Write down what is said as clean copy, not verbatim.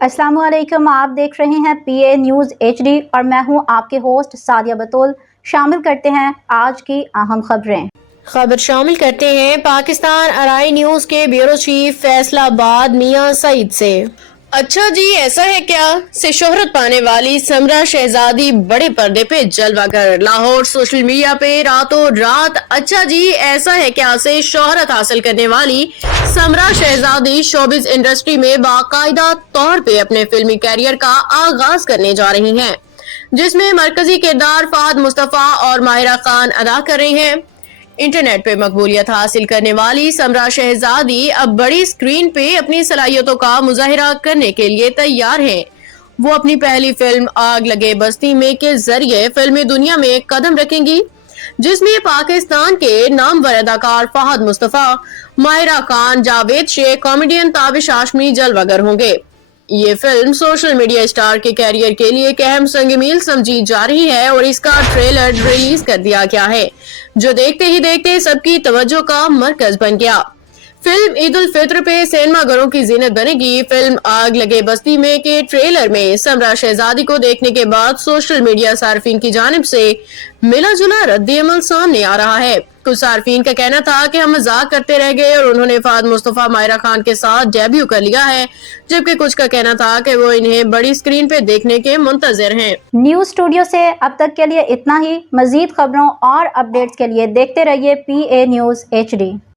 अस्सलाम वालेकुम। आप देख रहे हैं PA न्यूज़ HD और मैं हूं आपके होस्ट सादिया बतूल। शामिल करते हैं आज की अहम खबरें। खबर शामिल करते हैं पाकिस्तान अराई न्यूज के ब्यूरो चीफ फैसलाबाद मियां सईद से। अच्छा जी, ऐसा है क्या से शोहरत पाने वाली समरा शहजादी बड़े पर्दे पे जलवागर। लाहौर सोशल मीडिया पे रातों रात अच्छा जी ऐसा है क्या से शोहरत हासिल करने वाली समरा शहजादी शोबिज इंडस्ट्री में बाकायदा तौर पे अपने फिल्मी कैरियर का आगाज करने जा रही हैं, जिसमें मरकजी किरदार फहद मुस्तफा और माहिरा खान अदा कर रही हैं। इंटरनेट पे मकबूलियत हासिल करने वाली समरा शहजादी अब बड़ी स्क्रीन पे अपनी सलाहियतों का मुजाहिरा करने के लिए तैयार हैं। वो अपनी पहली फिल्म आग लगे बस्ती में के जरिए फिल्मी दुनिया में कदम रखेंगी, जिसमें पाकिस्तान के नामवर अदाकार फहद मुस्तफा, माहिरा खान, जावेद शेख, कॉमेडियन ताबिश हाशमी जलवागर होंगे। ये फिल्म सोशल मीडिया स्टार के कैरियर के लिए एक अहम संग मील समझी जा रही है और इसका ट्रेलर रिलीज कर दिया गया है, जो देखते ही देखते सबकी तवज्जो का मरकज बन गया। फिल्म ईद उल फित्र पे सिनेमा घरों की जीनत बनेगी। फिल्म आग लगे बस्ती में के ट्रेलर में समरा शहजादी को देखने के बाद सोशल मीडिया सार्फिन की जानिब से मिला जुला रद्द-ए-अमल सामने आ रहा है। कुछ सार्फिन का कहना था कि हम मजाक करते रह गए और उन्होंने फहद मुस्तफा, माहिरा खान के साथ डेब्यू कर लिया है, जबकि कुछ का कहना था कि वो इन्हें बड़ी स्क्रीन पे देखने के मुंतजर हैं। न्यूज़ स्टूडियो से अब तक के लिए इतना ही। मजीद खबरों और अपडेट्स के लिए देखते रहिए PA न्यूज़ HD।